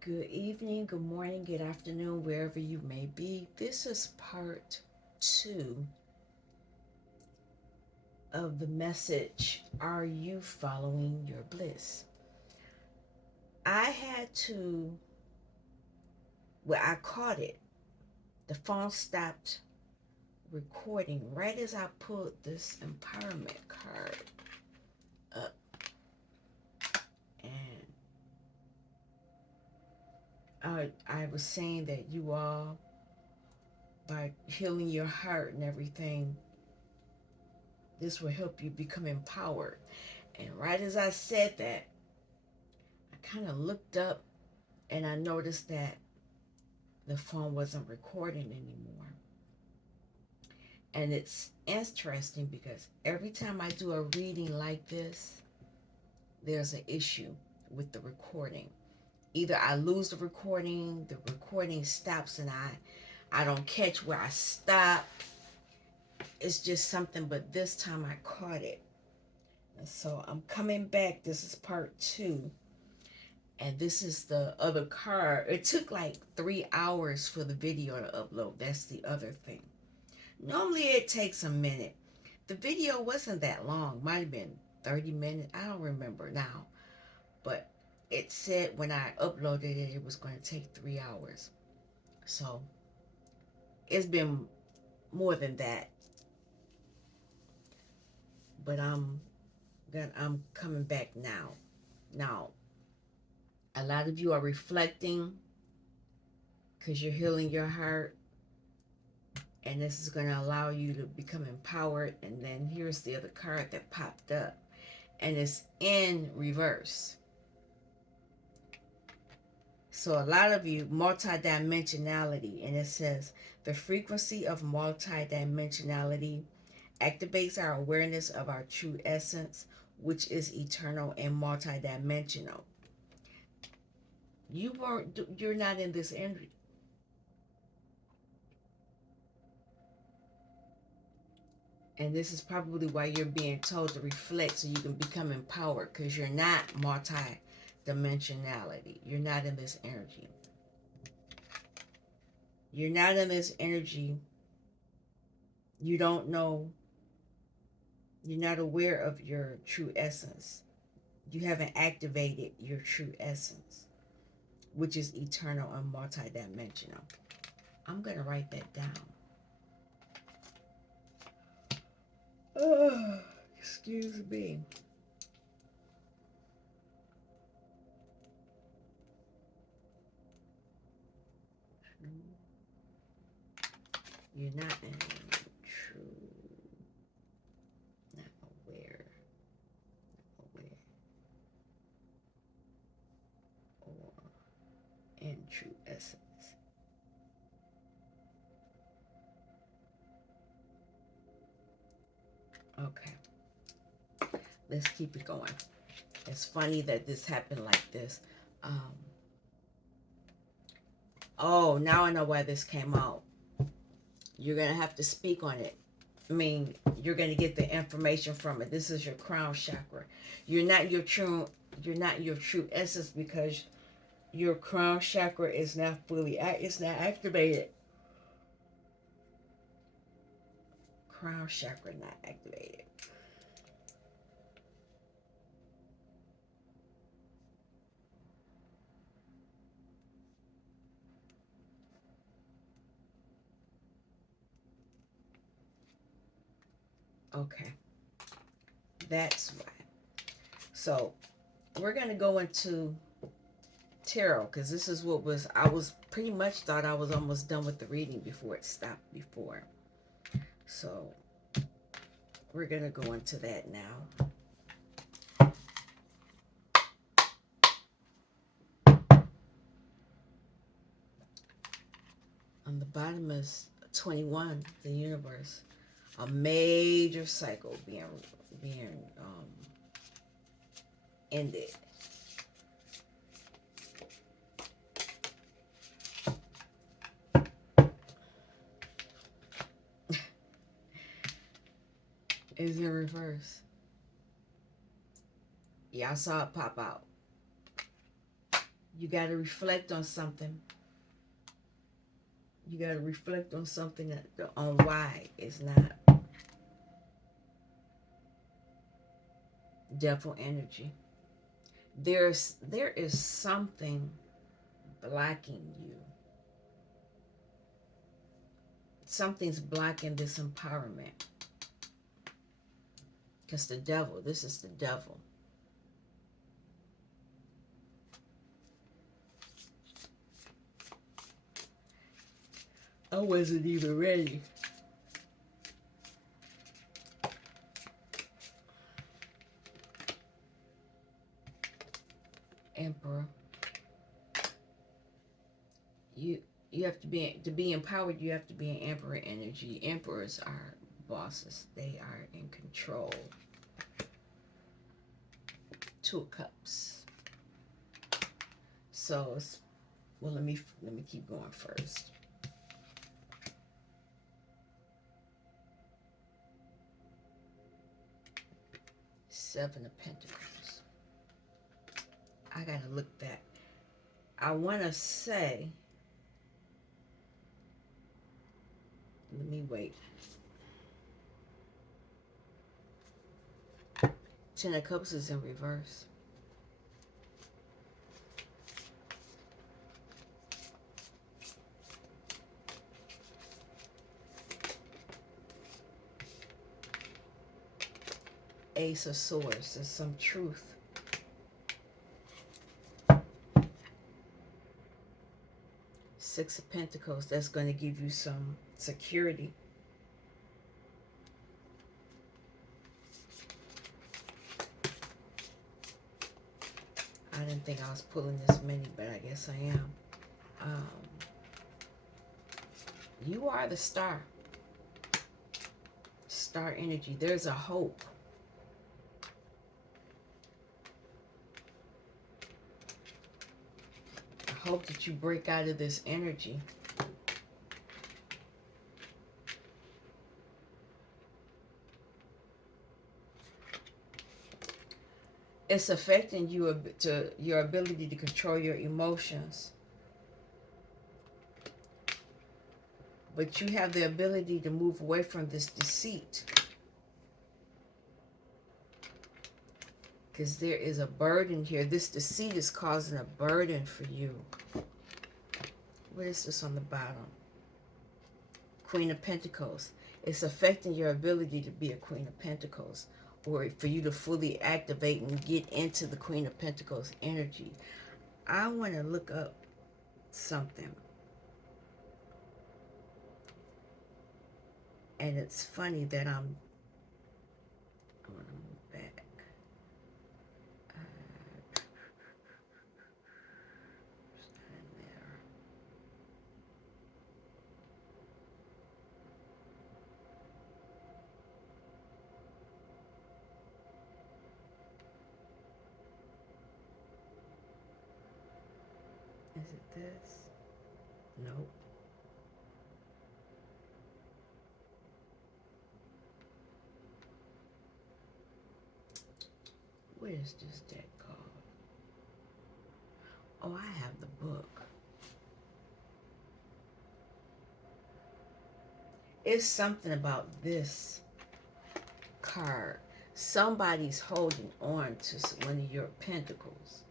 Good evening, good morning, good afternoon, wherever you may be. This is part two of the message. Are you following your bliss? I had to, well, I caught it. The phone stopped recording right as I pulled this empowerment card up. And I was saying that you all, by healing your heart and everything, this will help you become empowered. And right as I said that, I kind of looked up and I noticed that the phone wasn't recording anymore. And it's interesting because every time I do a reading like this, there's an issue with the recording. Either I lose the recording stops, and I don't catch where I stop. It's just something, but this time I caught it. And so I'm coming back. This is part two. And this is the other card. It took like 3 hours for the video to upload. That's the other thing. Normally it takes a minute. The video wasn't that long. Might have been 30 minutes. I don't remember now. But it said when I uploaded it, it was going to take 3 hours. So it's been more than that. But I'm coming back now. Now, a lot of you are reflecting because you're healing your heart, and this is going to allow you to become empowered. And then here's the other card that popped up, and it's in reverse. So a lot of you, multidimensionality, and it says the frequency of multidimensionality activates our awareness of our true essence, which is eternal and multidimensional. You're not in this energy. And this is probably why you're being told to reflect so you can become empowered, because you're not multi-dimensionality. You're not in this energy. You're not in this energy. You don't know. You're not aware of your true essence. You haven't activated your true essence, which is eternal and multidimensional. I'm going to write that down. Oh, excuse me. You're not in true, not aware, or in true essence. Okay, let's keep it going. It's funny that this happened like this. Um, oh, now I know why this came out. You're going to have to speak on it. I mean, you're going to get the information from it. This is your crown chakra. You're not your true essence because your crown chakra is not it's not activated. Crown chakra not activated. Okay, that's why. So we're going to go into tarot because this is what was I was pretty much thought I was almost done with the reading before it stopped before. So we're going to go into that now. On the bottom is 21, the universe, a major cycle being ended. Is in reverse. Yeah, I saw it pop out. You got to reflect on something. You got to reflect on something on why it's not devil energy. There is something blocking you. Something's blocking this empowerment. Because the devil, this is the devil. I wasn't even ready. Emperor. You have to be empowered, you have to be an emperor energy. Emperors are bosses. They are in control. Two of Cups. So well, let me keep going first. Seven of Pentacles. I gotta look that. I want to say, let me wait. Ten of Cups is in reverse. Ace of Swords. There's some truth. Six of Pentacles. That's going to give you some security. I didn't think I was pulling this many, but I guess I am. You are the star. Star energy. There's a hope. I hope that you break out of this energy. It's affecting you to your ability to control your emotions. But you have the ability to move away from this deceit. Because there is a burden here. This deceit is causing a burden for you. What is this on the bottom? Queen of Pentacles. It's affecting your ability to be a Queen of Pentacles, or for you to fully activate and get into the Queen of Pentacles energy. I want to look up something. And it's funny that I want to move back. It's not in there. Is it this? Nope. What is this deck called? Oh, I have the book. It's something about this card. Somebody's holding on to one of your pentacles.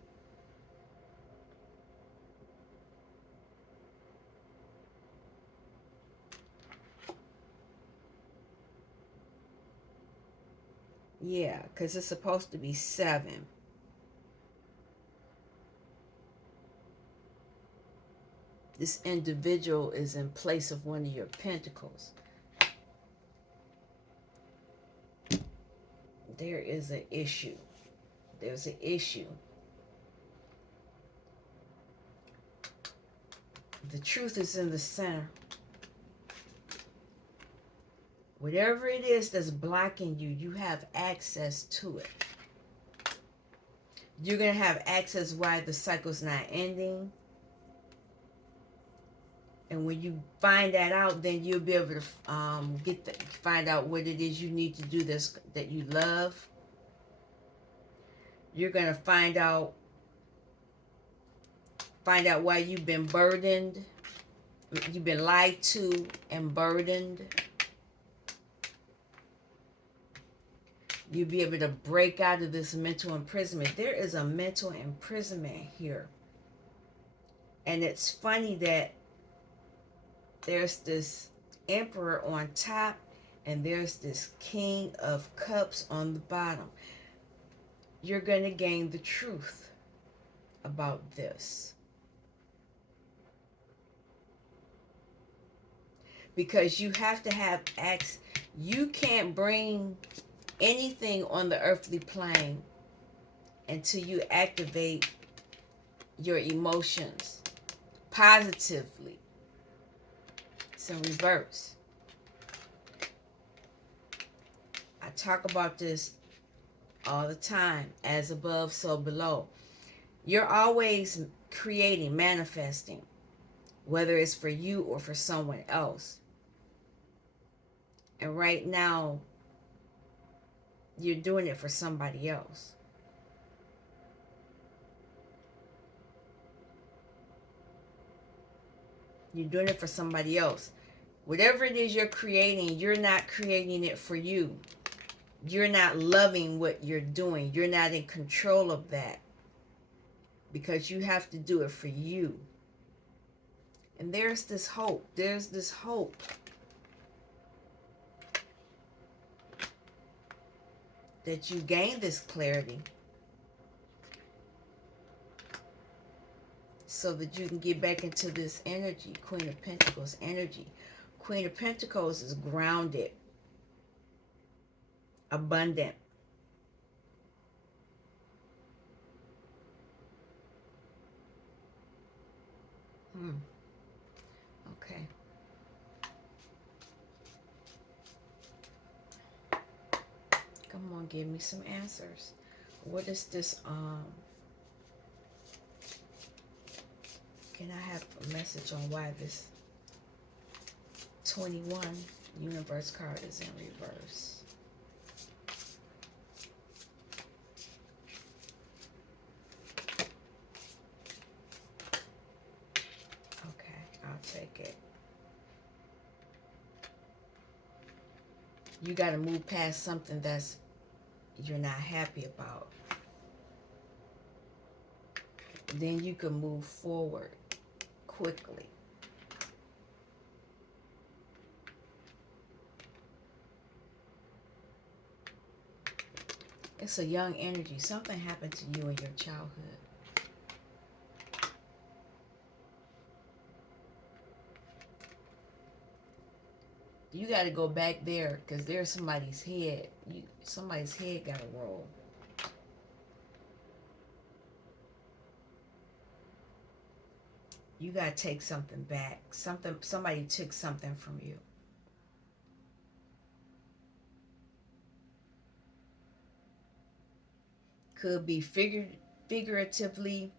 Yeah, because it's supposed to be 7. This individual is in place of one of your pentacles. There is an issue. There's an issue. The truth is in the center. Whatever it is that's blocking you, you have access to it. You're going to have access why the cycle's not ending. And when you find that out, then you'll be able to find out what it is you need to do that you love. You're going to find out Find out why you've been burdened. You've been lied to and burdened. You'll be able to break out of this mental imprisonment. There is a mental imprisonment here. And it's funny that there's this Emperor on top and there's this King of Cups on the bottom. You're going to gain the truth about this. Because you have to have access. You can't bring anything on the earthly plane until you activate your emotions positively. It's in reverse. I talk about this all the time. As above, so below. You're always creating, manifesting, whether it's for you or for someone else. And right now, you're doing it for somebody else. You're doing it for somebody else. Whatever it is you're creating, you're not creating it for you. You're not loving what you're doing. You're not in control of that. Because you have to do it for you. And there's this hope. There's this hope. That you gain this clarity. So that you can get back into this energy. Queen of Pentacles energy. Queen of Pentacles is grounded. Abundant. Okay. Come on, give me some answers. What is this? Can I have a message on why this 21 universe card is in reverse? Okay, I'll take it. You got to move past something that's you're not happy about. Then you can move forward quickly. It's a young energy. Something happened to you in your childhood. You got to go back there because there's somebody's head. Somebody's head got to roll. You got to take something back. Somebody took something from you. Could be figuratively,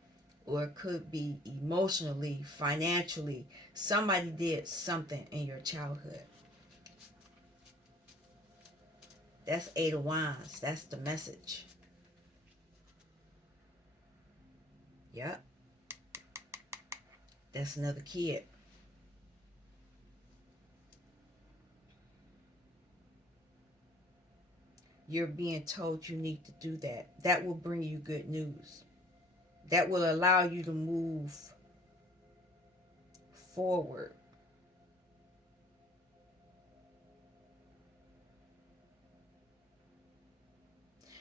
or it could be emotionally, financially. Somebody did something in your childhood. That's 8 of Wands. That's the message. Yep. That's another kid. You're being told you need to do that. That will bring you good news. That will allow you to move forward.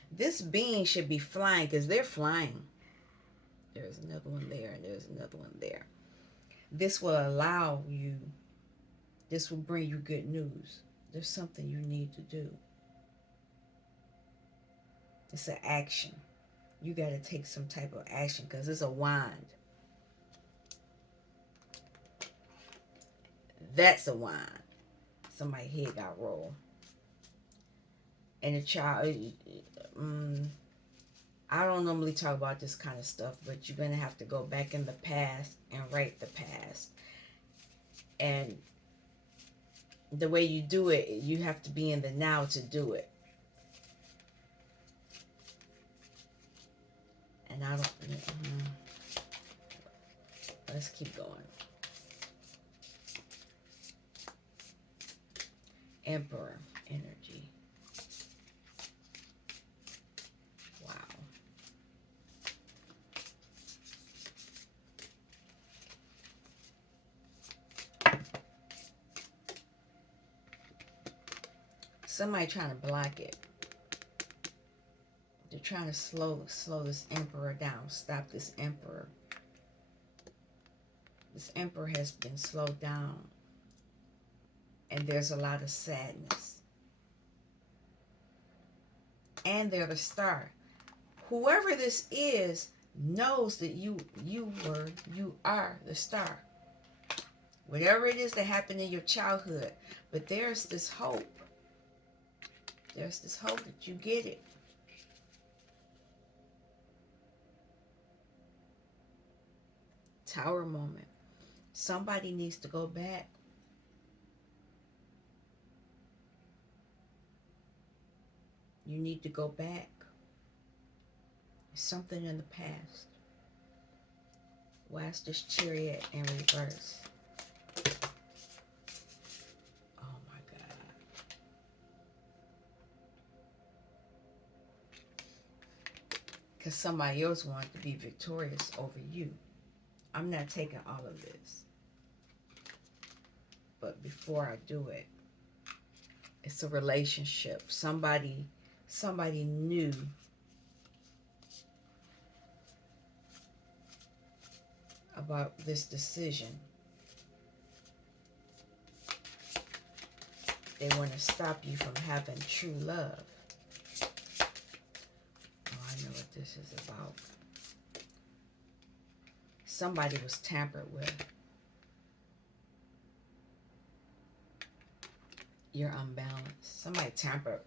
This being should be flying because they're flying. There's another one there and there's another one there. This will allow you, this will bring you good news. There's something you need to do. It's an action. You got to take some type of action because it's a wand. That's a wand. Somebody's head got rolled. And the child, I don't normally talk about this kind of stuff, but you're going to have to go back in the past and write the past. And the way you do it, you have to be in the now to do it. And I don't... Let's keep going. Emperor energy. Wow. Somebody trying to block it. They're trying to slow this emperor down. Stop this emperor. This emperor has been slowed down. And there's a lot of sadness. And they're the star. Whoever this is knows that you are the star. Whatever it is that happened in your childhood. But there's this hope. There's this hope that you get it. Tower moment. Somebody needs to go back. You need to go back. Something in the past. Why is this Chariot in reverse? Oh my God. Because somebody else wanted to be victorious over you. I'm not taking all of this. But before I do it, it's a relationship. Somebody knew about this decision. They want to stop you from having true love. Oh, I know what this is about. Somebody was tampered with. You're unbalanced. Somebody tampered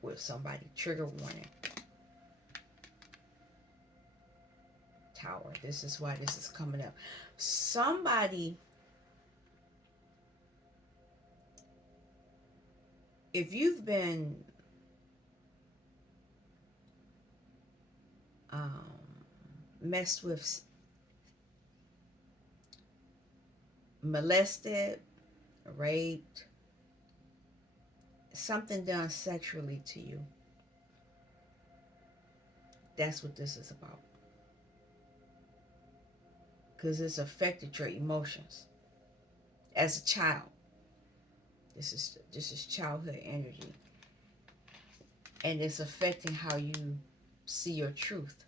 with somebody. Trigger warning. Tower. This is why this is coming up. Somebody, if you've been messed with, molested, raped, something done sexually to you, that's what this is about. Because it's affected your emotions as a child. This is childhood energy, and it's affecting how you see your truth.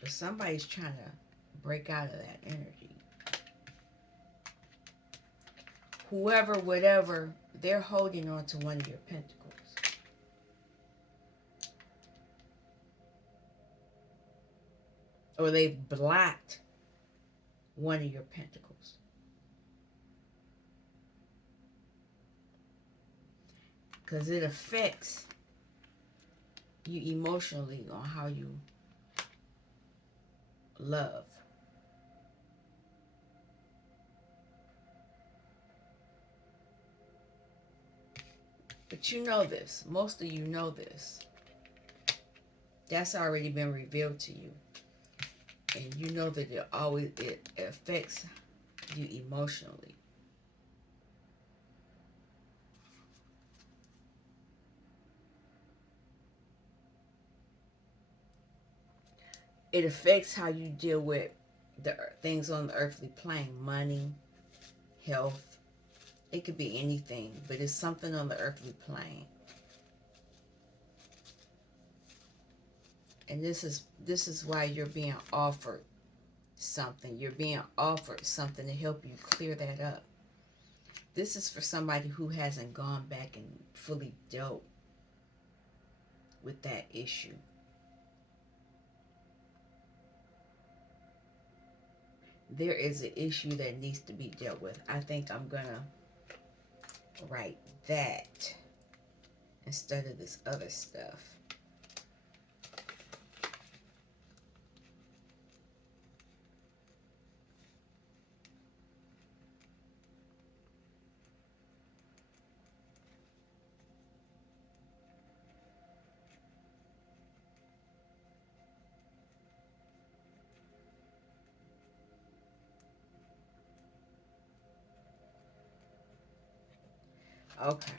But somebody's trying to break out of that energy. Whoever, whatever, they're holding on to one of your pentacles. Or they've blocked one of your pentacles. Because it affects you emotionally on how you love. But you know this. Most of you know this. That's already been revealed to you. And you know that it affects you emotionally. It affects how you deal with the things on the earthly plane. Money, health. It could be anything, but it's something on the earthly plane. And this is why you're being offered something. You're being offered something to help you clear that up. This is for somebody who hasn't gone back and fully dealt with that issue. There is an issue that needs to be dealt with. I think I'm gonna write that instead of this other stuff. Okay.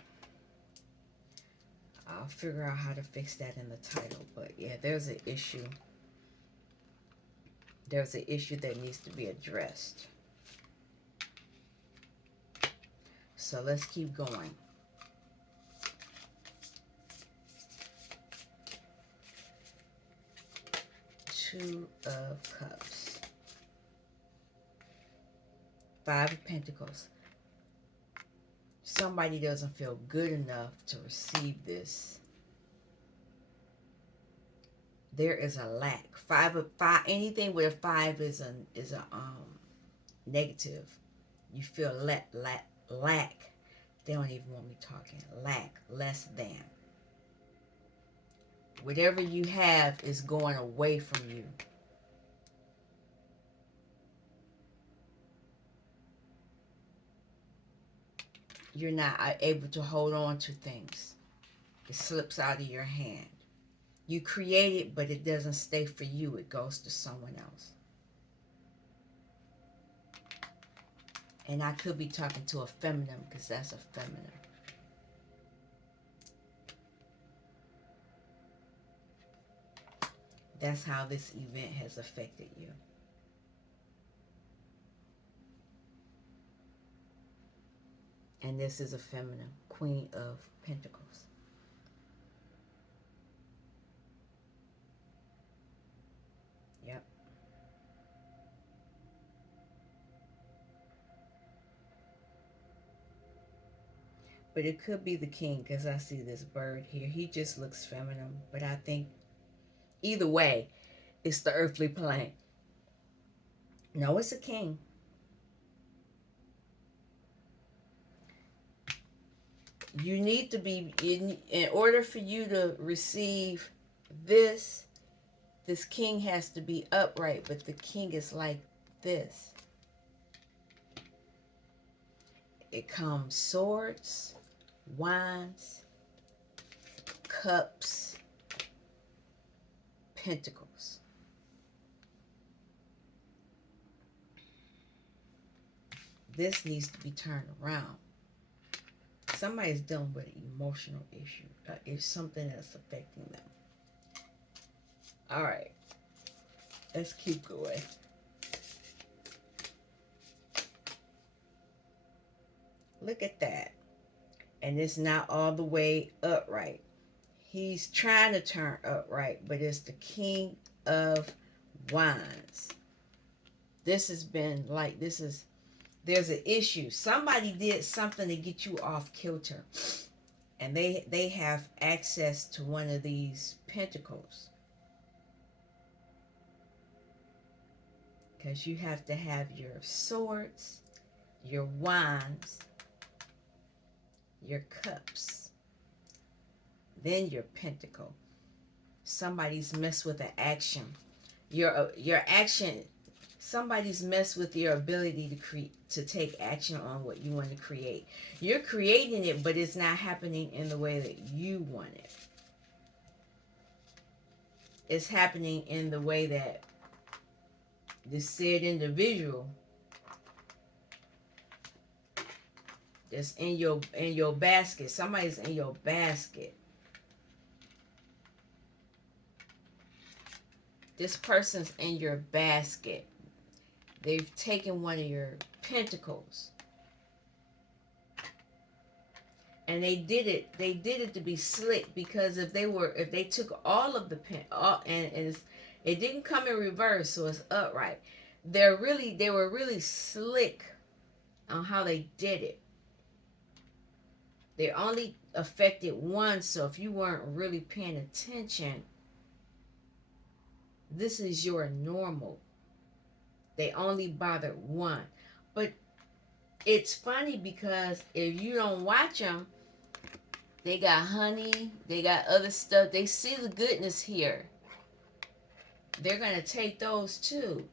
I'll figure out how to fix that in the title. But yeah, there's an issue. There's an issue that needs to be addressed. So let's keep going. Two of Cups. Five of Pentacles. Somebody doesn't feel good enough to receive this. There is a lack. Five. Anything with a five is a negative. You feel lack. They don't even want me talking. Lack, less than. Whatever you have is going away from you. You're not able to hold on to things. It slips out of your hand. You create it, but it doesn't stay for you. It goes to someone else. And I could be talking to a feminine because that's a feminine. That's how this event has affected you. And this is a feminine, Queen of Pentacles. Yep. But it could be the king because I see this bird here. He just looks feminine. But I think either way, it's the earthly plane. No, it's a king. You need to be, in order for you to receive this king has to be upright. But the king is like this. It comes swords, wands, cups, pentacles. This needs to be turned around. Somebody's dealing with an emotional issue. It's something that's affecting them. All right. Let's keep going. Look at that. And it's not all the way upright. He's trying to turn upright, but it's the King of Wands. This has been like, there's an issue. Somebody did something to get you off kilter. And they have access to one of these pentacles. Because you have to have your swords, your wands, your cups, then your pentacle. Somebody's messed with the action. Your action. Somebody's messed with your ability to take action on what you want to create. You're creating it, but it's not happening in the way that you want it. It's happening in the way that this said individual that's in your basket. Somebody's in your basket. This person's in your basket. They've taken one of your pentacles. And they did it to be slick, because if they took all of the it didn't come in reverse, so it's upright. They were really slick on how they did it. They only affected one, so if you weren't really paying attention, this is your normal. They only bothered one. But it's funny because if you don't watch them, they got honey, they got other stuff. They see the goodness here. They're going to take those too.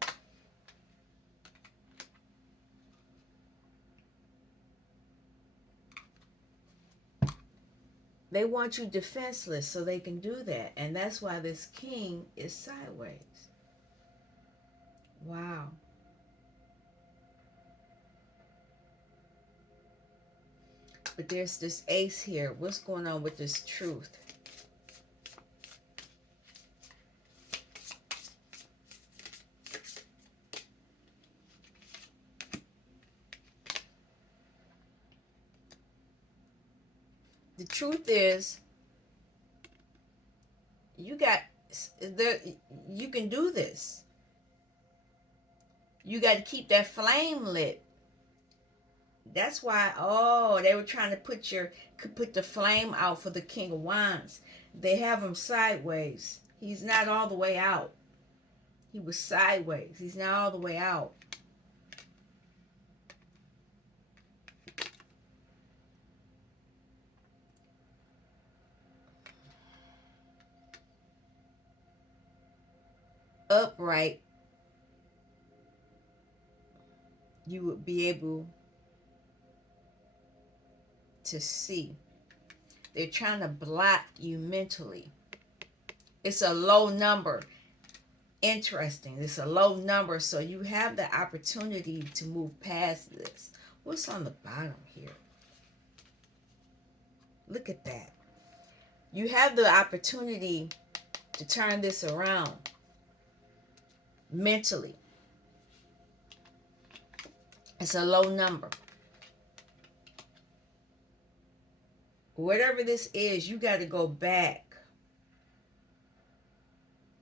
They want you defenseless so they can do that. And that's why this king is sideways. Wow. But there's this ace here. What's going on with this truth? The truth is, you got there. You can do this. You got to keep that flame lit. That's why. Oh, they were trying to put the flame out for the King of Wands. They have him sideways. He's not all the way out. He was sideways. He's not all the way out. Upright, you would be able to see. They're trying to block you mentally. It's a low number. Interesting. It's a low number, so you have the opportunity to move past this. What's on the bottom here? Look at that. You have the opportunity to turn this around mentally. It's a low number. Whatever this is, you got to go back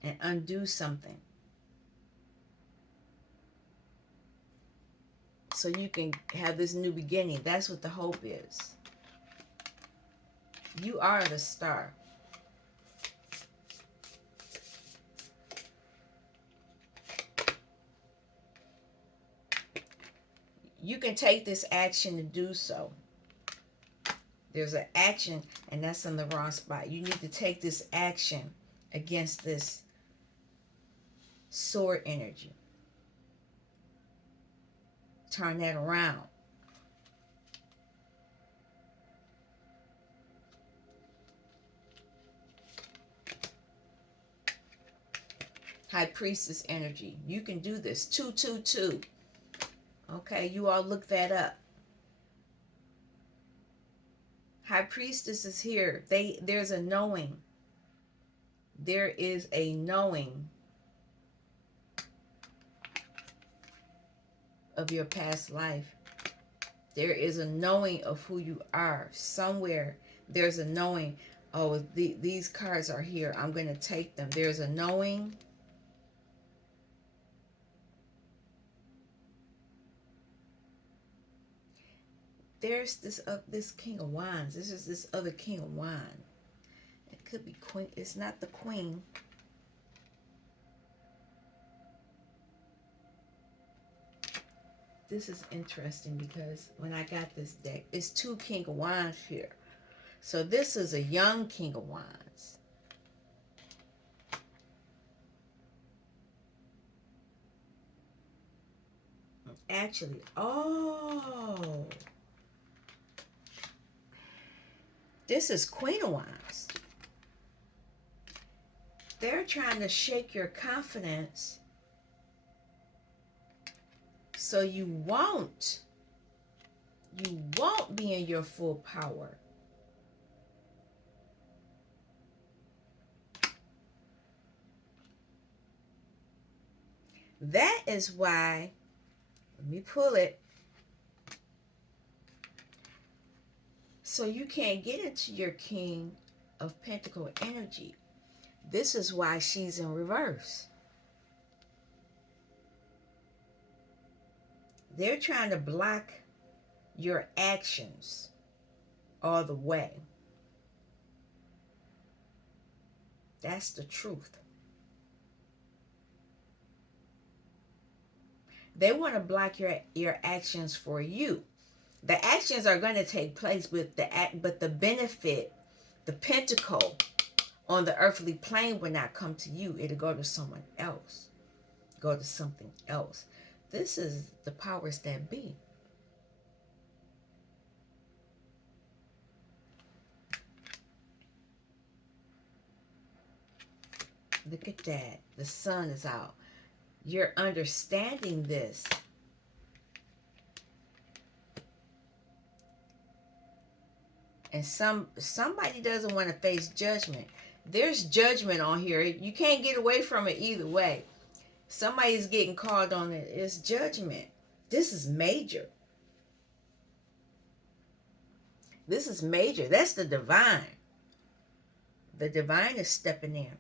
and undo something so you can have this new beginning. That's what the hope is. You are the star. You can take this action to do so. There's an action, and that's in the wrong spot. You need to take this action against this sword energy. Turn that around. High Priestess energy. You can do this. 222. Okay, you all look that up. High Priestess is here. There's a knowing. There is a knowing of your past life. There is a knowing of who you are. Somewhere there's a knowing. Oh, these cards are here. I'm going to take them. There's a knowing. There's this King of Wands. This is this other King of Wands. It could be Queen. It's not the Queen. This is interesting because when I got this deck, it's two King of Wands here. So this is a young King of Wands. Actually, oh, this is Queen of Wands. They're trying to shake your confidence so you won't be in your full power. That is why, let me pull it, so you can't get into your King of Pentacle energy. This is why she's in reverse. They're trying to block your actions all the way. That's the truth. They want to block your actions for you. The actions are going to take place, but the benefit, the pentacle on the earthly plane will not come to you. It'll go to someone else. Go to something else. This is the powers that be. Look at that. The sun is out. You're understanding this. And somebody doesn't want to face judgment. There's judgment on here. You can't get away from it either way. Somebody's getting called on it. It's judgment. This is major. This is major. That's the divine. The divine is stepping in.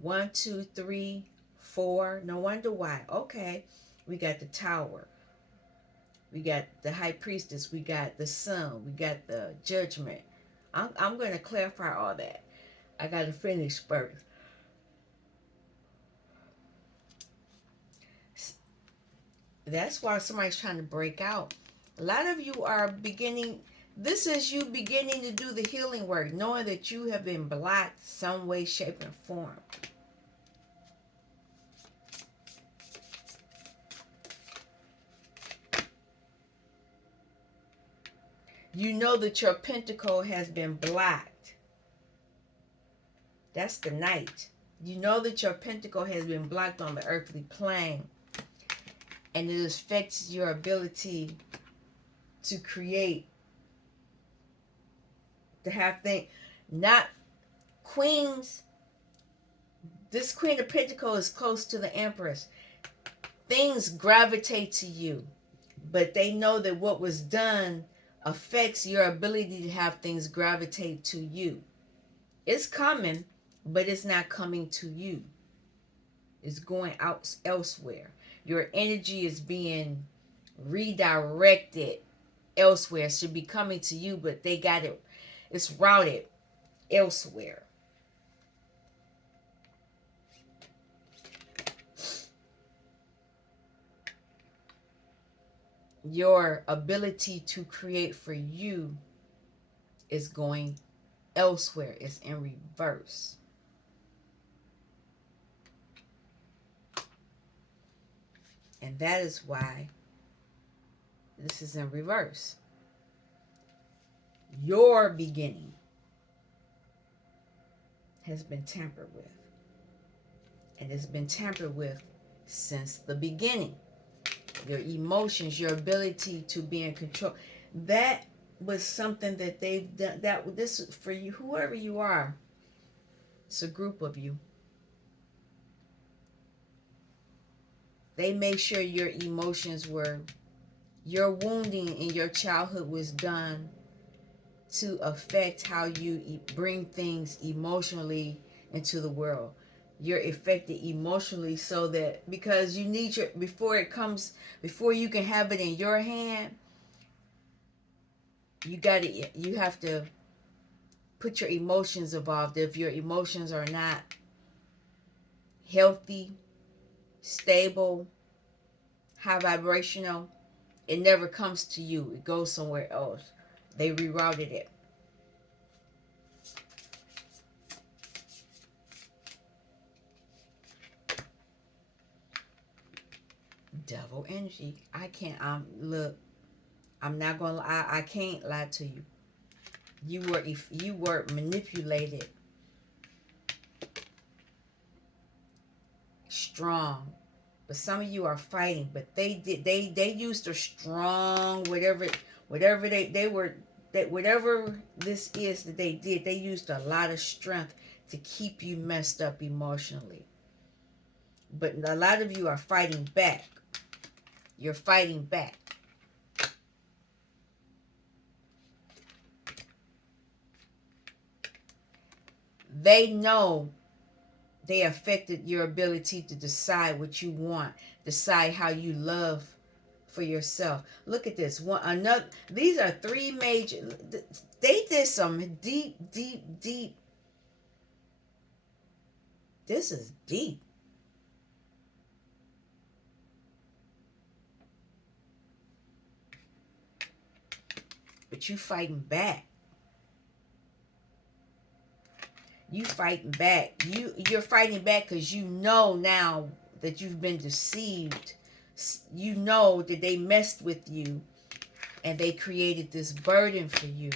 1, 2, 3, 4. No wonder why. Okay. We got the tower. We got the high priestess. We got the sun. We got the judgment. I'm going to clarify all that. I got to finish first. That's why somebody's trying to break out. A lot of you are beginning, this is you beginning to do the healing work, knowing that you have been blocked some way, shape, and form. You know that your pentacle has been blocked. That's the Knight. You know that your pentacle has been blocked on the earthly plane. And it affects your ability to create, to have things. Not queens. This Queen of Pentacles is close to the Empress. Things gravitate to you. But they know that what was done affects your ability to have things gravitate to you. It's coming, but it's not coming to you. It's going out elsewhere. Your energy is being redirected elsewhere. It should be coming to you, but they got it. It's routed elsewhere. Your ability to create for you is going elsewhere. It's in reverse. And that is why this is in reverse. Your beginning has been tampered with. And it's been tampered with since the beginning. Your emotions, your ability to be in control. That was something that they've done. This is for you, whoever you are. It's a group of you. They made sure your emotions were, your wounding in your childhood was done to affect how you bring things emotionally into the world. You're affected emotionally so that, because you need your, before you can have it in your hand, you have to put your emotions involved. If your emotions are not healthy, stable, high vibrational, it never comes to you. It goes somewhere else. They rerouted it. Devil energy. I can't, look, I'm not going to lie. I can't lie to you. You were manipulated. Strong. But some of you are fighting, but they used a strong, whatever this is that they did, they used a lot of strength to keep you messed up emotionally. But a lot of you are fighting back. You're fighting back. They know they affected your ability to decide what you want, decide how you love for yourself. Look at this. These are three major. They did some deep. This is deep. But you fighting back. You fighting back. You're fighting back because you know now that you've been deceived. You know that they messed with you and they created this burden for you.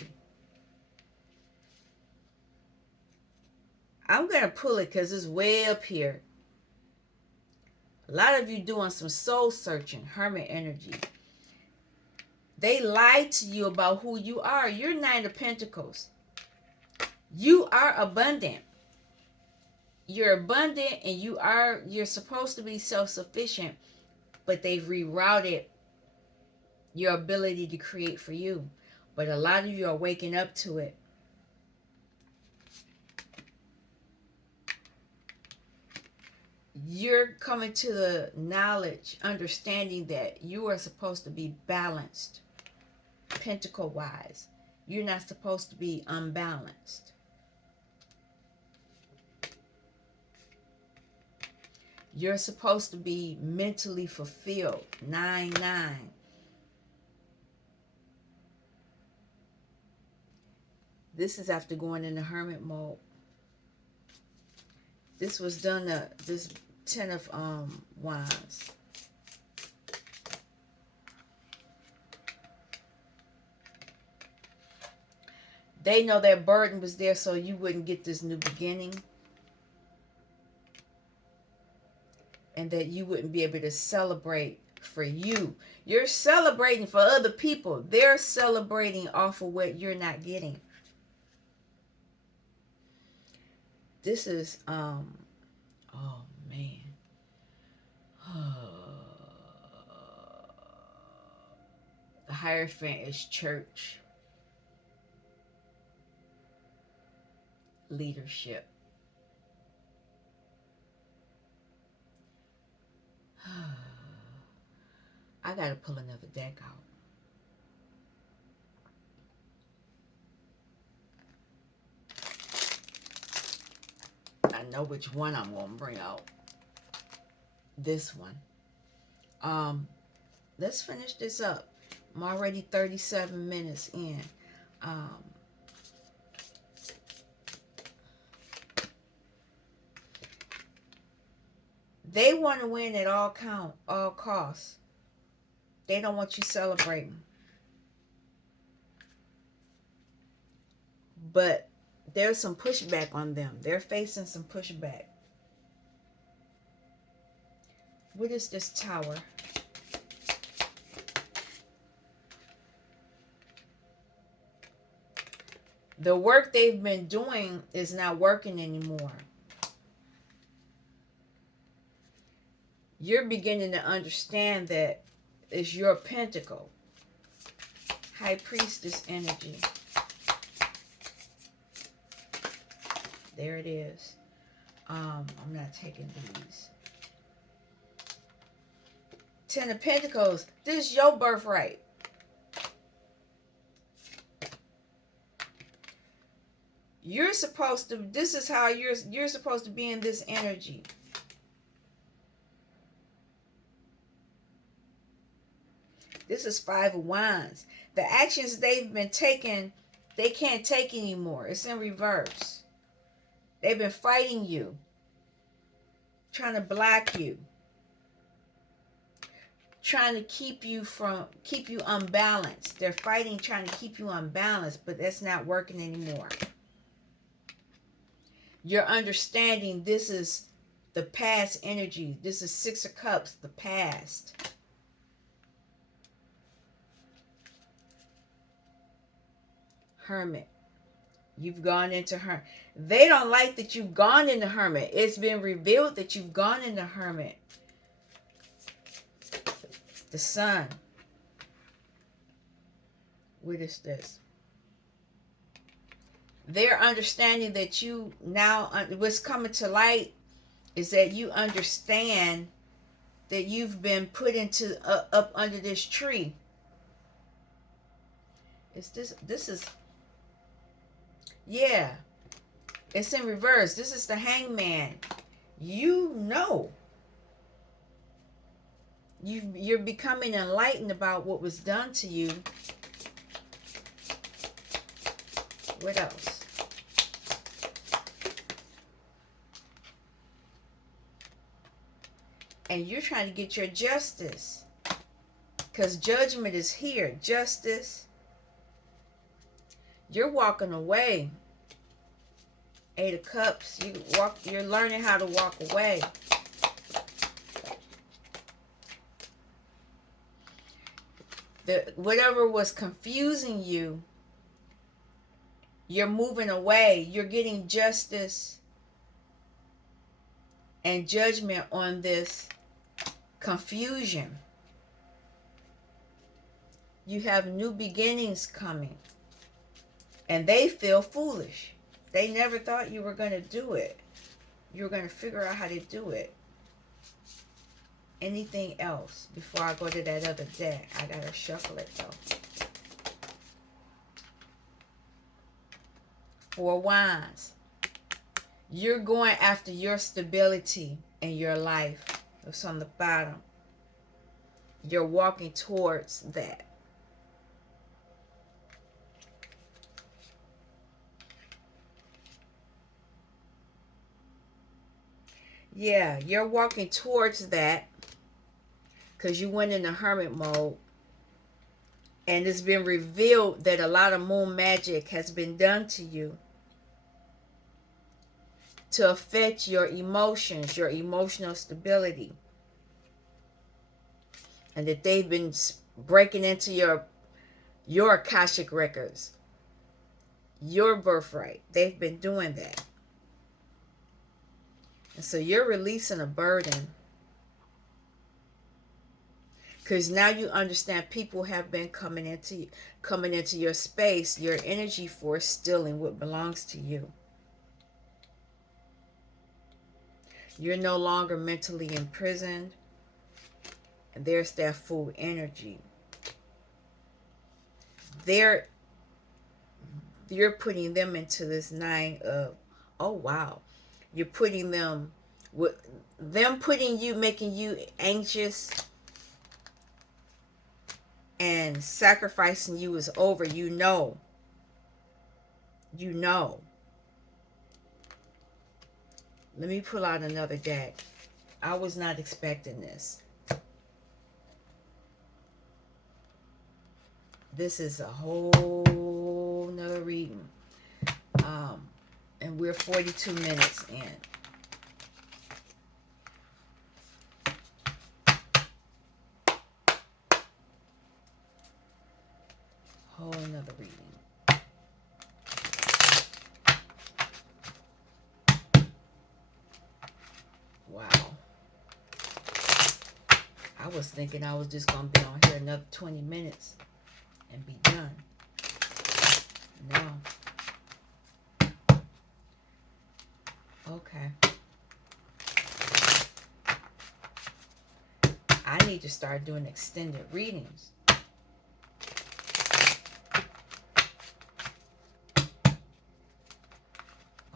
I'm going to pull it because it's way up here. A lot of you doing some soul searching, hermit energy. They lied to you about who you are. You're Nine of Pentacles. You are abundant. You're abundant and you're supposed to be self-sufficient, but they've rerouted your ability to create for you. But a lot of you are waking up to it. You're coming to the knowledge, understanding that you are supposed to be balanced, pentacle-wise. You're not supposed to be unbalanced. You're supposed to be mentally fulfilled. 9-9. This is after going into hermit mode. This was done this 10 of Wands. They know that burden was there so you wouldn't get this new beginning. And that you wouldn't be able to celebrate for you. You're celebrating for other people. They're celebrating off of what you're not getting. This is, oh man. The Hierophant is church. Leadership. I gotta pull another deck out. I know which one I'm gonna bring out. This one. Let's finish this up. I'm already 37 minutes in. They want to win at all costs. They don't want you celebrating. But there's some pushback on them. They're facing some pushback. What is this Tower? The work they've been doing is not working anymore. You're beginning to understand that it's your pentacle. High Priestess energy. There it is. I'm not taking these. 10 of Pentacles. This is your birthright. You're supposed to, this is how you're supposed to be in this energy. This is 5 of Wands. The actions they've been taking, they can't take anymore. It's in reverse. They've been fighting you. Trying to block you. Trying to keep you unbalanced. They're fighting, trying to keep you unbalanced, but that's not working anymore. You're understanding this is the past energy. This is 6 of Cups, the past. Hermit. You've gone into Hermit. They don't like that you've gone into Hermit. It's been revealed that you've gone into Hermit. The Sun. What is this? They're understanding that you now, what's coming to light is that you understand that you've been put into up under this tree. This is, yeah, it's in reverse. This is the Hangman. You know. You're becoming enlightened about what was done to you. What else? And you're trying to get your justice. Because judgment is here. Justice. You're walking away. 8 of Cups. You're learning how to walk away. Whatever was confusing you, you're moving away. You're getting justice and judgment on this confusion. You have new beginnings coming. And they feel foolish. They never thought you were going to do it. You were going to figure out how to do it. Anything else before I go to that other deck? I got to shuffle it though. 4 Wands. You're going after your stability in your life. It's on the bottom. You're walking towards that. Yeah, you're walking towards that because you went in the hermit mode. And it's been revealed that a lot of moon magic has been done to you to affect your emotions, your emotional stability. And that they've been breaking into your Akashic records, your birthright. They've been doing that. And so you're releasing a burden. Because now you understand people have been coming into your space, your energy force, stealing what belongs to you. You're no longer mentally imprisoned. And there's that full energy. You're putting them into this 9 of, oh wow. You're putting them, with them putting you, making you anxious and sacrificing you is over. You know. Let me pull out another deck. I was not expecting this. This is a whole nother reading. And we're 42 minutes in. Whole another reading. Wow. I was thinking I was just going to be on here another 20 minutes and be done. No. Okay. I need to start doing extended readings.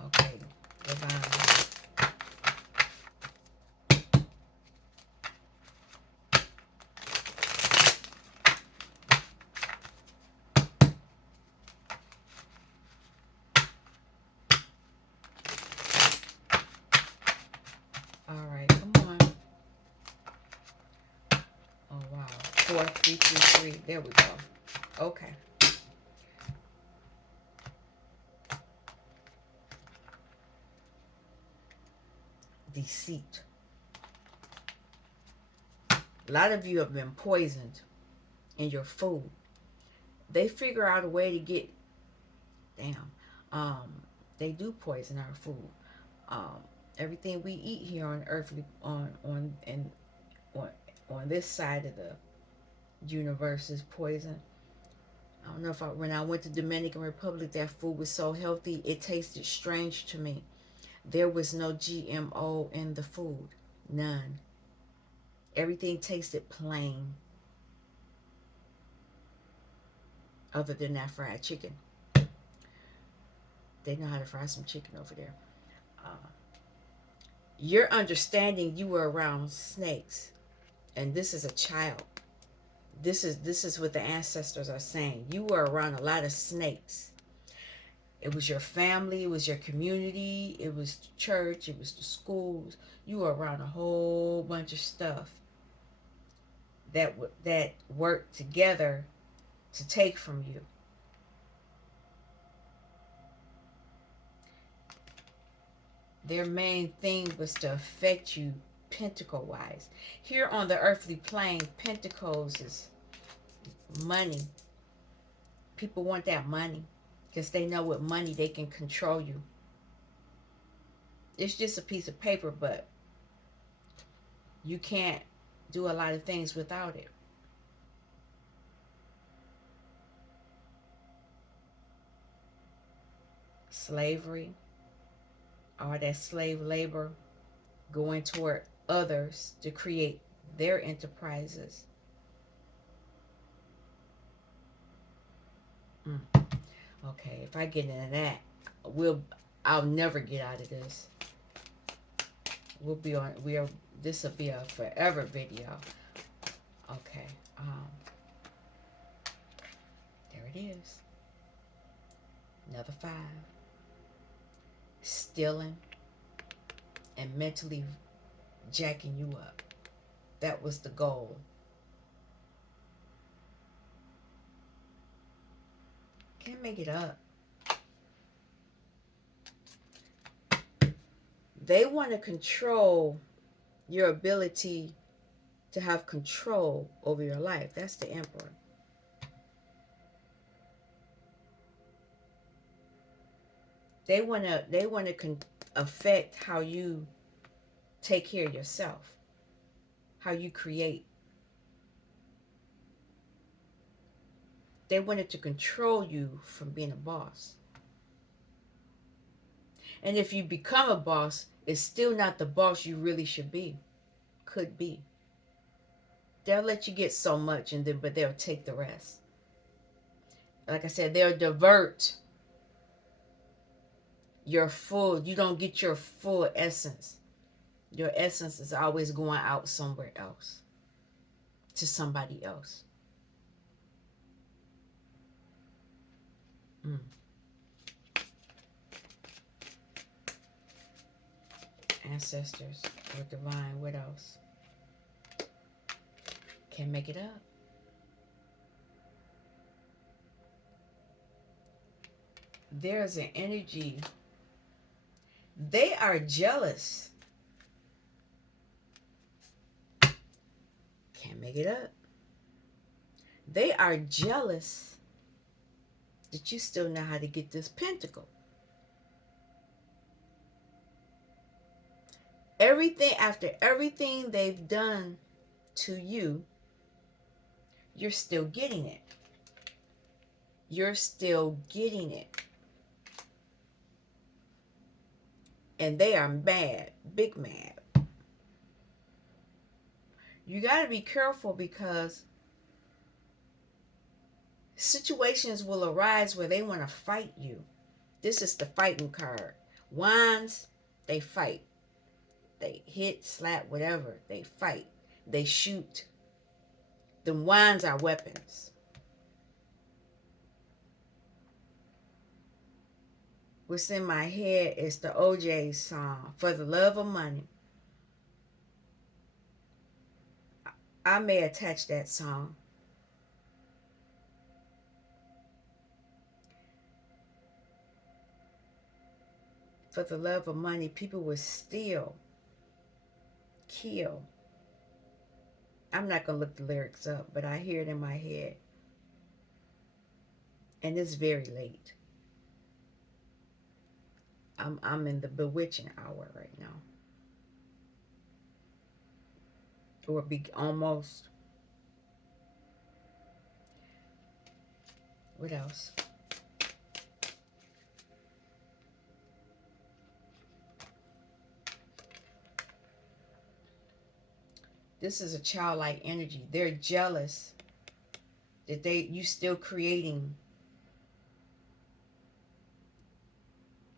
Okay, divine. All right, come on. Oh, wow. 4, 3, 3, 3. There we go. Okay. Deceit. A lot of you have been poisoned in your food. They figure out a way to get, they do poison our food. Everything we eat here on earth, on this side of the universe is poison. I don't know if when I went to Dominican Republic, that food was so healthy, it tasted strange to me. There was no GMO in the food. None. Everything tasted plain. Other than that fried chicken. They know how to fry some chicken over there. You're understanding you were around snakes. And this is a child. This is what the ancestors are saying. You were around a lot of snakes. It was your family, it was your community, it was the church, it was the schools. You were around a whole bunch of stuff that worked together to take from you. Their main thing was to affect you pentacle-wise. Here on the earthly plane, pentacles is Money. People want that money because they know with money they can control you. It's just a piece of paper, but you can't do a lot of things without it. Slavery, all that slave labor going toward others to create their enterprises. Mm. Okay, if I get into that, I'll never get out of this. We'll be on. We are. This will be a forever video. Okay. There it is. Another 5. Stealing and mentally jacking you up. That was the goal. Can't make it up. They want to control your ability to have control over your life. That's the emperor. They want to affect how you take care of yourself, how you create. They wanted to control you from being a boss. And if you become a boss, it's still not the boss you really should be, could be. They'll let you get so much but they'll take the rest. Like I said, they'll divert you don't get your full essence. Your essence is always going out somewhere else, to somebody else. Mm. Ancestors or divine, what else? Can't make it up. There's an energy. They are jealous. Can't make it up. They are jealous that you still know how to get this pentacle. After everything they've done to you, you're still getting it. You're still getting it. And they are mad, big mad. You got to be careful because situations will arise where they want to fight you. This is the fighting card. Wands, they fight. They hit, slap, whatever. They fight. They shoot. The wands are weapons. What's in my head is the OJ song, For the Love of Money. I may attach that song. For the love of money, people will steal, kill. I'm not going to look the lyrics up, but I hear it in my head. And it's very late. I'm in the bewitching hour right now. Or be almost. What else? This is a childlike energy. They're jealous that you still creating.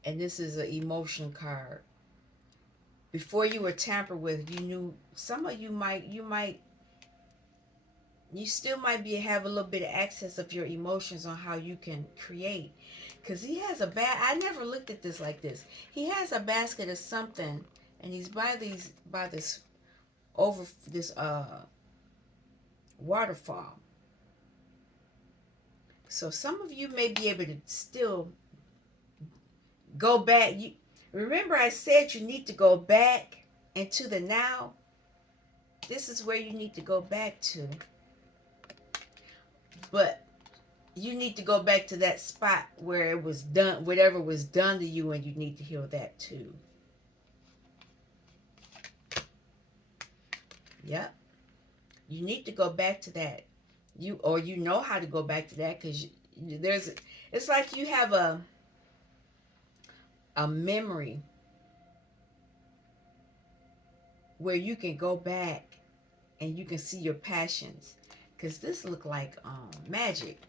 And this is an emotion card. Before you were tampered with, you knew some of you still might have a little bit of access of your emotions on how you can create. Because he has I never looked at this like this. He has a basket of something, and he's by this waterfall. So some of you may be able to still go back. Remember I said you need to go back into the now? This is where you need to go back to. But you need to go back to that spot where it was done, whatever was done to you, and you need to heal that too. Yep. You need to go back to that. You know how to go back to that, because there's, it's like you have a memory where you can go back and you can see your passions, because this look like magic.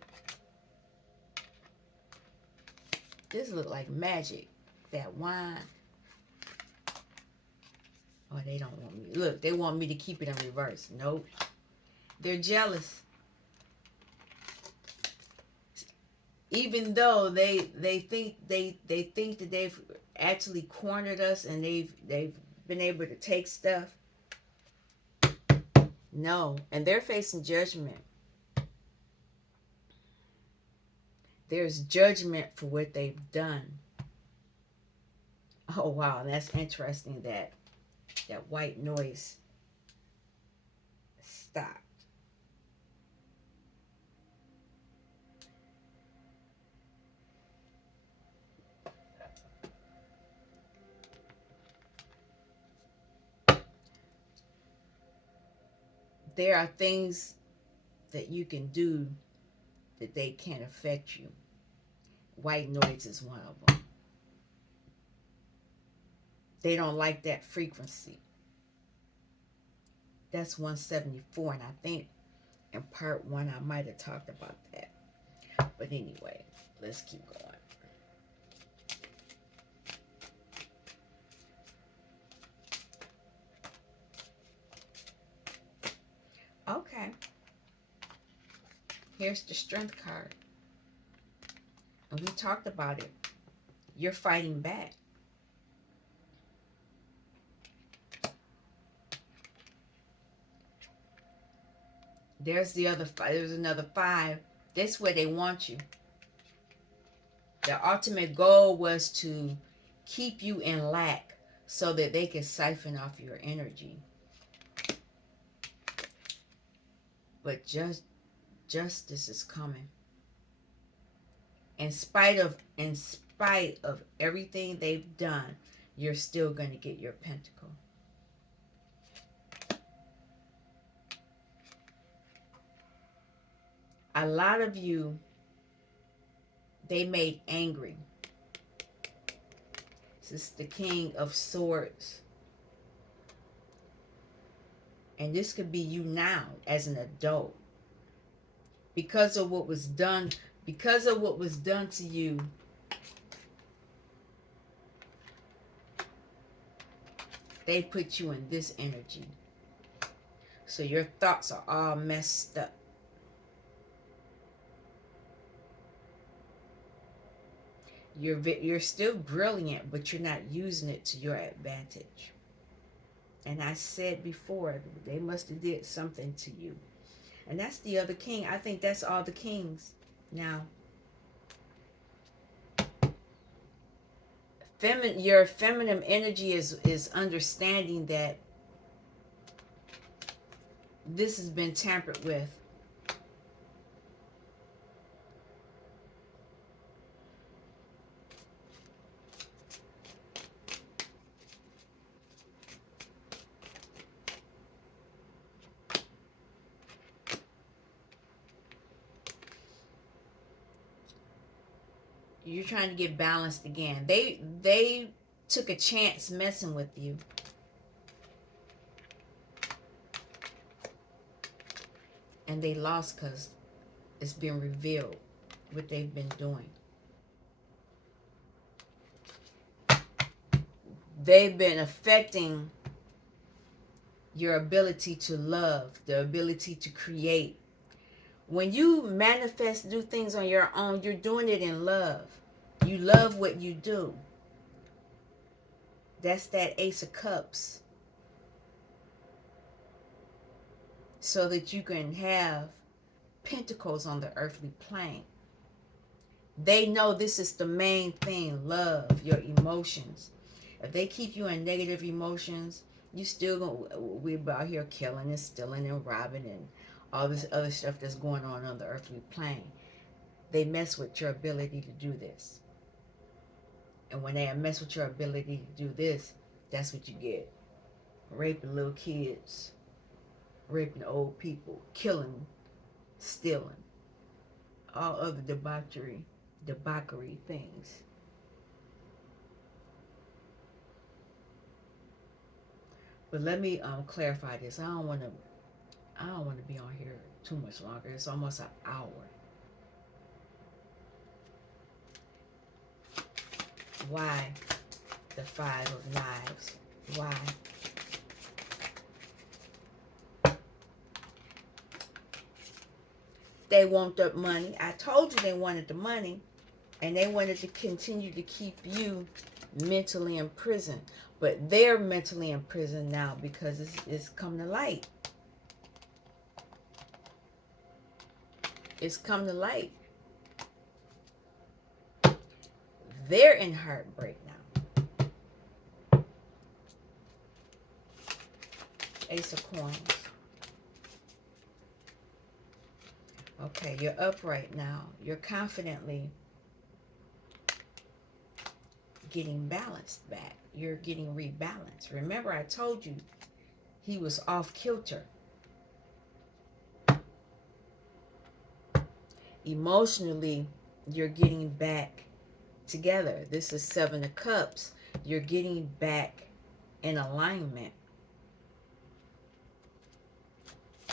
This look like magic. That wine. Oh, they don't want me. Look, they want me to keep it in reverse. Nope. They're jealous. Even though they think they think that they've actually cornered us, and they've been able to take stuff. No, and they're facing judgment. There's judgment for what they've done. Oh wow, that's interesting that that white noise stopped. There are things that you can do that they can't affect you. White noise is one of them. They don't like that frequency. That's 174, and I think in part one I might have talked about that. But anyway, let's keep going. Okay, here's the strength card. And we talked about it. You're fighting back. There's the other five. There's another five. That's where they want you. The ultimate goal was to keep you in lack so that they can siphon off your energy. But justice is coming. In spite of everything they've done, you're still going to get your pentacle. A lot of you, they made angry. This is the King of Swords. And this could be you now as an adult. Because of what was done, to you, they put you in this energy. So your thoughts are all messed up. You're still brilliant, but you're not using it to your advantage. And I said before, they must have did something to you. And that's the other king. I think that's all the kings now. Your feminine energy is understanding that this has been tampered with. You're trying to get balanced again. They took a chance messing with you. And they lost because it's been revealed what they've been doing. They've been affecting your ability to love, the ability to create. When you manifest, do things on your own, you're doing it in love. You love what you do. That's that Ace of Cups. So that you can have pentacles on the earthly plane. They know this is the main thing, love, your emotions. If they keep you in negative emotions, you still gonna, we're out here killing and stealing and robbing and all this other stuff that's going on the earthly plane. They mess with your ability to do this. And when they mess with your ability to do this, that's what you get. Raping little kids, raping old people, killing, stealing, all other debauchery things. But let me clarify this. I don't want to be on here too much longer. It's almost an hour. Why the Five of Knives? Why? They want the money. I told you they wanted the money, and they wanted to continue to keep you mentally in prison. But they're mentally in prison now because it's come to light. It's come to light. They're in heartbreak now. Ace of Coins. Okay, you're upright now. You're confidently getting balanced back. You're getting rebalanced. Remember, I told you he was off kilter. Emotionally, you're getting back together. This is Seven of Cups. You're getting back in alignment.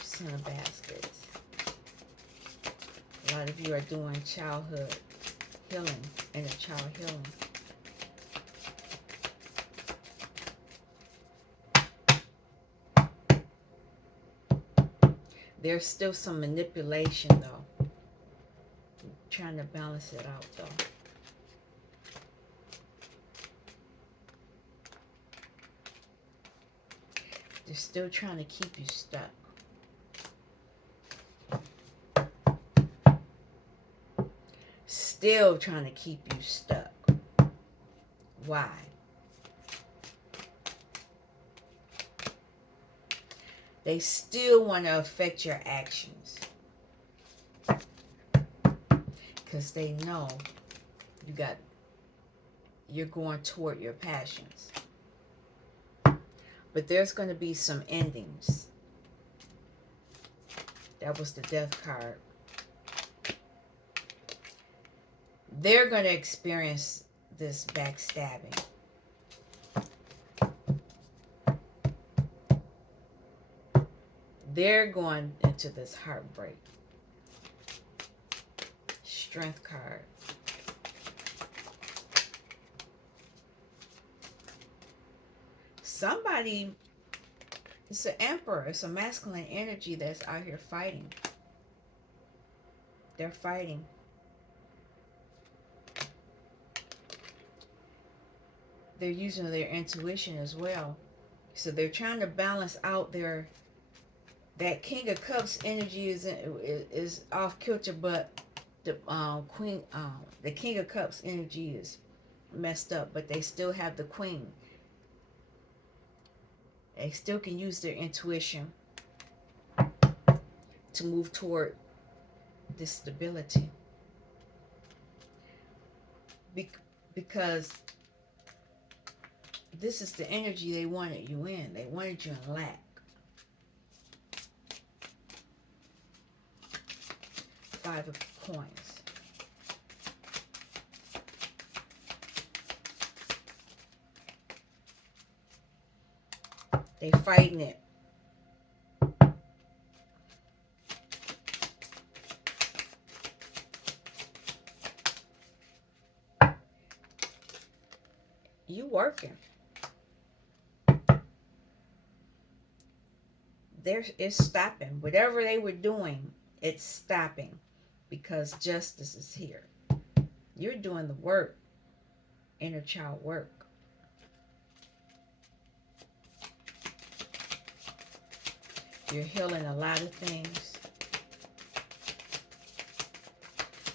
Son of Baskets. A lot of you are doing childhood healing, inner child healing. There's still some manipulation though. I'm trying to balance it out though. They're still trying to keep you stuck. Still trying to keep you stuck. Why? They still want to affect your actions. Because they know you're going toward your passions. But there's going to be some endings. That was the Death card. They're going to experience this backstabbing. They're going into this heartbreak. Strength card. Somebody, it's an emperor, it's a masculine energy that's out here fighting. They're fighting. They're using their intuition as well. So they're trying to balance out that King of Cups energy is off kilter, but the the King of Cups energy is messed up, but they still have the Queen. They still can use their intuition to move toward this stability. Because this is the energy they wanted you in. They wanted you in lack. Five of Coins. They fighting it. You working. It's stopping. Whatever they were doing, it's stopping because justice is here. You're doing the work, inner child work. You're healing a lot of things.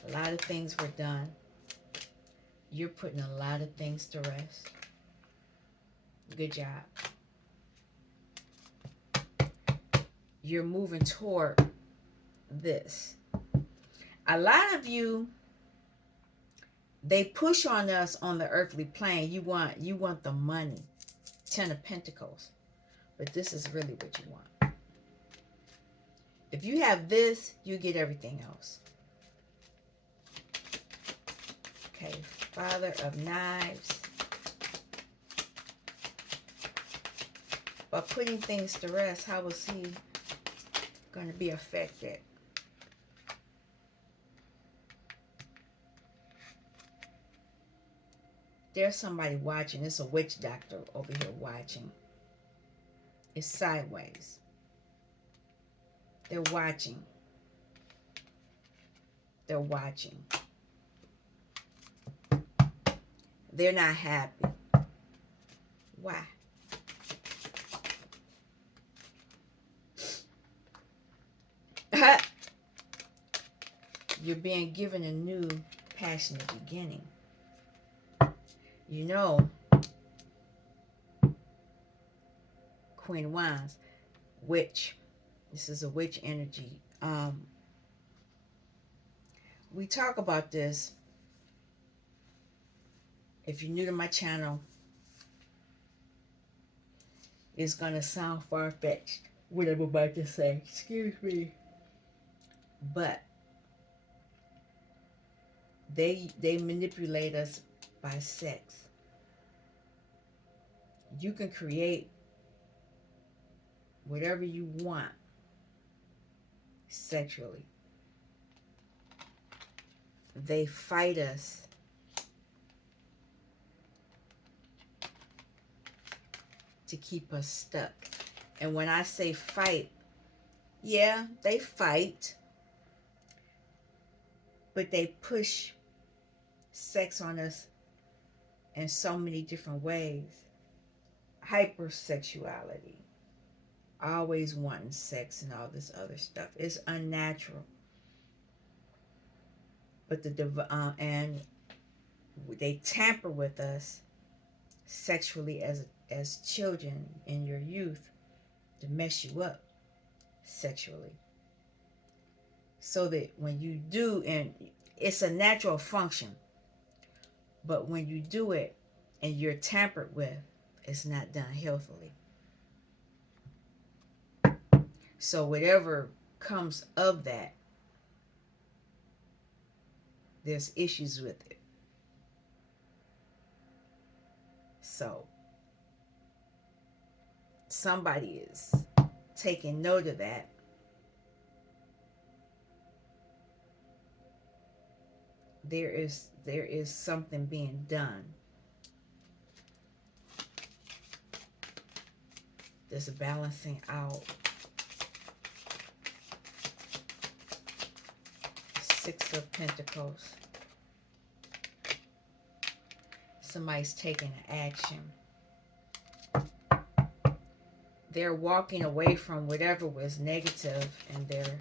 A lot of things were done. You're putting a lot of things to rest. Good job. You're moving toward this. A lot of you, they push on us on the earthly plane. You want the money. 10 of Pentacles. But this is really what you want. If you have this, you get everything else. Okay, Father of Knives. By putting things to rest, how is he going to be affected? There's somebody watching. It's a witch doctor over here watching. It's sideways. They're watching. They're watching. They're not happy. Why? You're being given a new passionate beginning. You know, Queen of Wands, witch. This is a witch energy. We talk about this. If you're new to my channel, it's going to sound far-fetched what I'm about to say. Excuse me. But they manipulate us by sex. You can create whatever you want sexually. They fight us to keep us stuck. And when I say fight, yeah, they fight, but they push sex on us in so many different ways. Hypersexuality, always wanting sex and all this other stuff. It's unnatural. But and they tamper with us sexually as children in your youth to mess you up sexually. So that when you do, and it's a natural function, but when you do it and you're tampered with, it's not done healthily. So whatever comes of that, there's issues with it. So somebody is taking note of that. There is something being done. There's a balancing out. 6 of Pentacles. Somebody's taking action. They're walking away from whatever was negative, and they're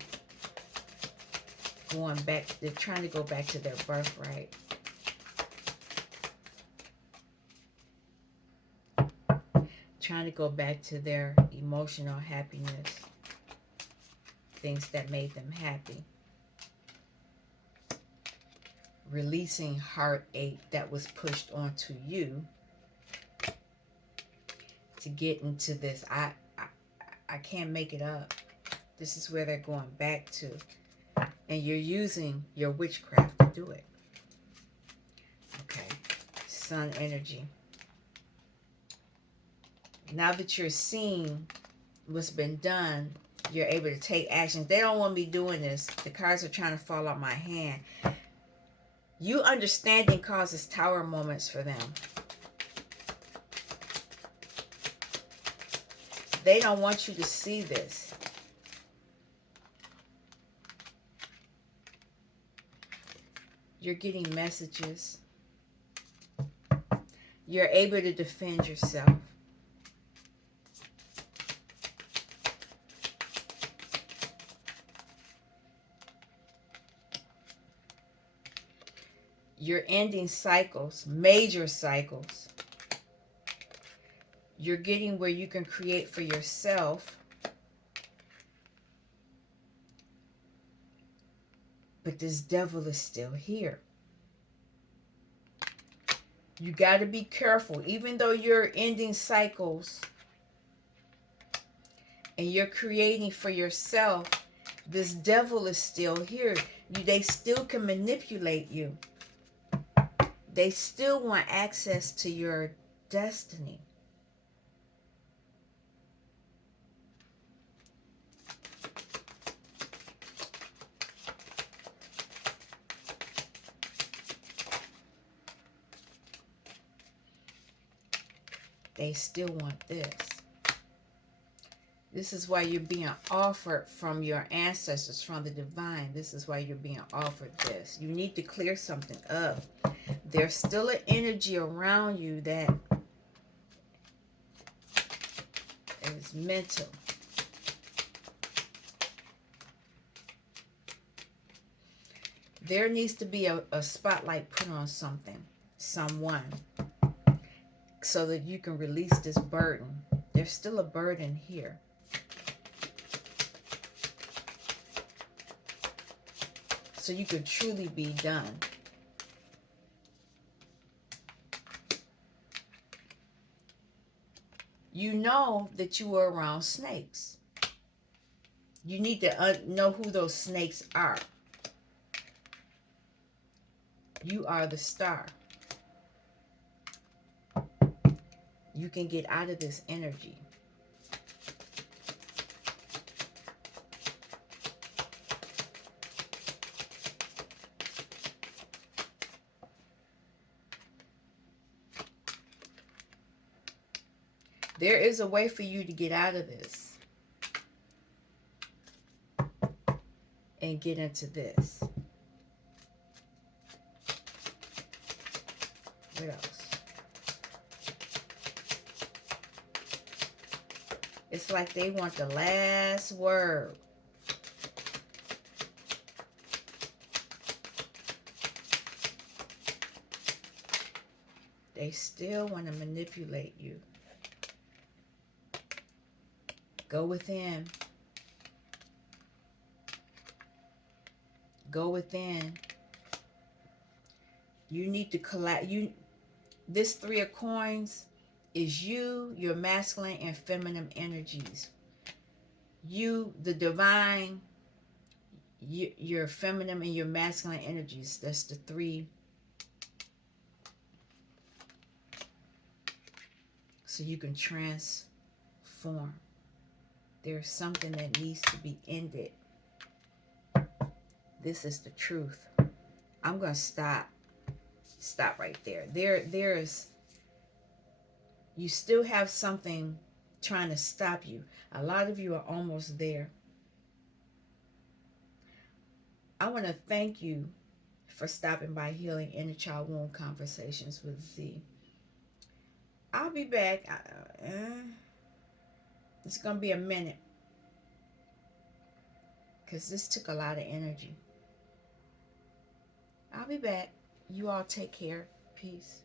going back. They're trying to go back to their birthright. Trying to go back to their emotional happiness. Things that made them happy. Releasing heartache that was pushed onto you to get into this. I can't make it up. This is where they're going back to. And you're using your witchcraft to do it. Okay. Sun energy. Now that you're seeing what's been done, you're able to take action. They don't want me doing this. The cards are trying to fall out my hand. You understanding causes tower moments for them. They don't want you to see this. You're getting messages. You're able to defend yourself. You're ending cycles, major cycles. You're getting where you can create for yourself. But this devil is still here. You got to be careful. Even though you're ending cycles and you're creating for yourself, this devil is still here. They still can manipulate you. They still want access to your destiny. They still want this. This is why you're being offered from your ancestors, from the divine. This is why you're being offered this. You need to clear something up. There's still an energy around you that is mental. There needs to be a spotlight put on something, someone, so that you can release this burden. There's still a burden here. So you could truly be done. You know that you were around snakes. You need to know who those snakes are. You are the star. You can get out of this energy. There is a way for you to get out of this and get into this. What else? It's like they want the last word. They still want to manipulate you. Go within. Go within. You need to collapse. This 3 of coins is you, your masculine and feminine energies. You, the divine, your feminine and your masculine energies. That's the 3. So you can transform. There's something that needs to be ended. This is the truth. I'm going to stop right there. There's, you still have something trying to stop you. A lot of you are almost there. I want to thank you for stopping by Healing Inner Child Wound Conversations with Z. I'll be back. It's going to be a minute because this took a lot of energy. I'll be back. You all take care. Peace.